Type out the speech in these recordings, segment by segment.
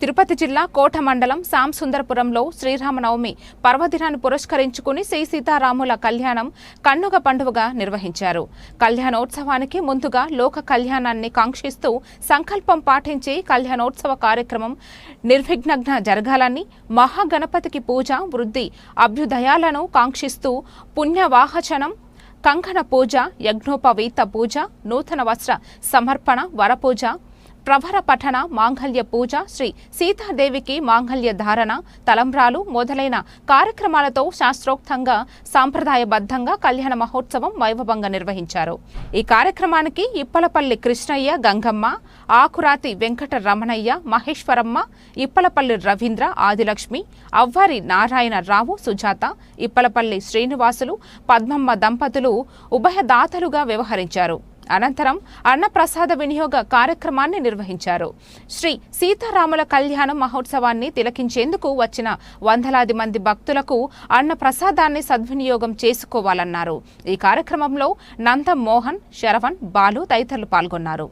తిరుపతి జిల్లా కోట మండలం సాంసుందరపురంలో శ్రీరామనవమి పర్వదినాన్ని పురస్కరించుకుని శ్రీ సీతారాముల కళ్యాణం కన్నుగ పండుగగా నిర్వహించారు. కళ్యాణోత్సవానికి ముందుగా లోక కళ్యాణాన్ని కాంక్షిస్తూ సంకల్పం పాటించి కళ్యాణోత్సవ కార్యక్రమం నిర్విఘ్నఘ్న జరగాలని మహాగణపతికి పూజ వృద్ధి అభ్యుదయాలను కాంక్షిస్తూ పుణ్యవాహచనం కంకణ పూజ యజ్ఞోపవీత పూజ నూతన వస్త్ర సమర్పణ వరపూజ ప్రవర పఠన మాంగళ్య పూజ శ్రీ సీతాదేవికి మాంగళ్య ధారణ తలంబ్రాలు మొదలైన కార్యక్రమాలతో శాస్త్రోక్తంగా సాంప్రదాయబద్ధంగా కళ్యాణ మహోత్సవం వైభవంగా నిర్వహించారు. ఈ కార్యక్రమానికి ఇప్పలపల్లి కృష్ణయ్య గంగమ్మ ఆకురాతి వెంకట రమణయ్య మహేశ్వరమ్మ ఇప్పలపల్లి రవీంద్ర ఆదిలక్ష్మి అవ్వారి నారాయణరావు సుజాత ఇప్పలపల్లి శ్రీనివాసులు పద్మమ్మ దంపతులు ఉభయదాతలుగా వ్యవహరించారు. అనంతరం అన్నప్రసాద వినియోగ కార్యక్రమాన్ని నిర్వహించారు. శ్రీ సీతారాముల కళ్యాణ మహోత్సవాన్ని తిలకించేందుకు వచ్చిన వందలాది మంది భక్తులకు అన్న ప్రసాదాన్ని సద్వినియోగం చేసుకోవాలన్నారు. ఈ కార్యక్రమంలో నందం మోహన్ శరవణ్ బాలు తదితరులు పాల్గొన్నారు.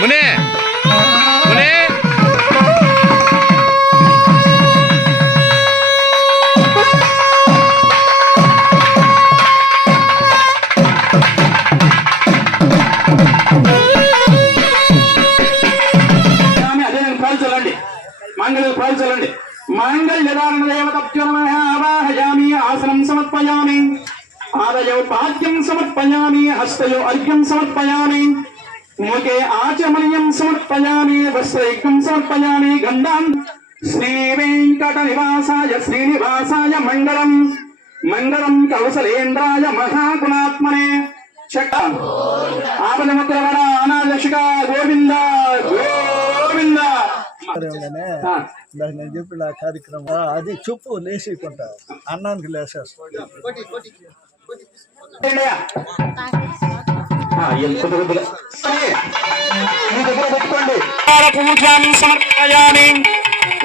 మునే మునే. మంగళ పాలు చల్లండి. మంగళ్యదారణ దేవతప్యోవాహయామి ఆసనం సమర్పయామి. ఆదయో పాద్యం సమర్పయామి హస్తయో అర్ఘ్యం సమర్పయామి. ముఖే ఆచమనీయం సమర్పయామి వస్త్రైకం సమర్పయామి గంధాం శ్రీ వెంకట నివాసాయ శ్రీనివాసాయ మంగళం మంగళం కౌసలేంద్రాయ మహాగుణాత్మనే చక్క అనాదశక గోవింద గోవింద నేను చెప్పిన కార్యక్రమం. అది చెప్పు లేచికుంటా. అన్నానికి లేసేస్తా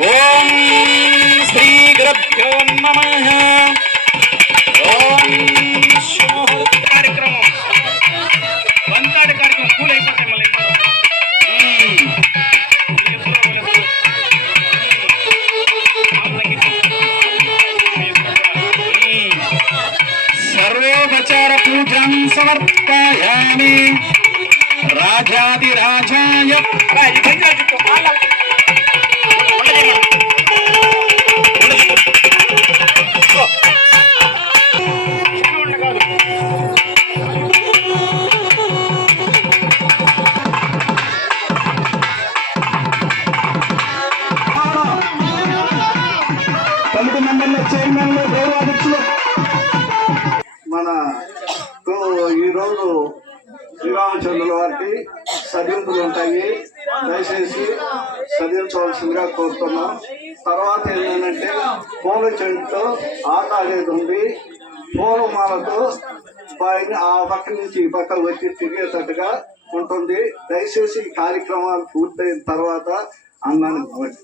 ఓం శ్రీ గురుభ్యో నమః. సర్వోపచార పూజం సమర్పయామి ఈరోజు శ్రీరామచంద్రుల వారికి సదింపులు ఉంటాయి. దయచేసి సదించవలసిందిగా కోరుతున్నాం. తర్వాత ఏంటంటే పూల చెంటుతో ఆట అనేది ఉంది పూలమాలతో ఆ పక్క నుంచి ఈ పక్క వచ్చి తిరిగేటట్టుగా ఉంటుంది. దయచేసి ఈ కార్యక్రమాలు పూర్తయిన తర్వాత అన్నాను కాబట్టి.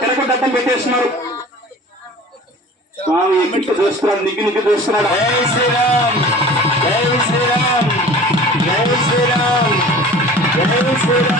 తినకుండా అడ్డం పెట్టేస్తున్నారు? స్వామి ఎక్కిట్టు చూస్తున్నాడు నిగ్గు నిగ్గు చూస్తున్నాడు. జై శ్రీరామ్ జై శ్రీరామ్ జై శ్రీరామ్ జై శ్రీరామ్.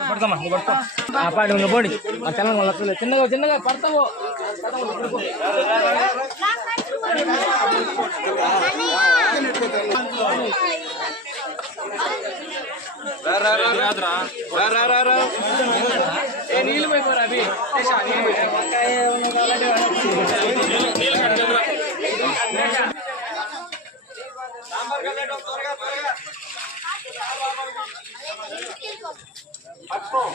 పడతామా? నువ్వు ఆ పాడి. నువ్వు చిన్నగా చిన్నగా పడతావు. నీళ్ళు పోయిపోరా అభి నీళ్ళు 你还臭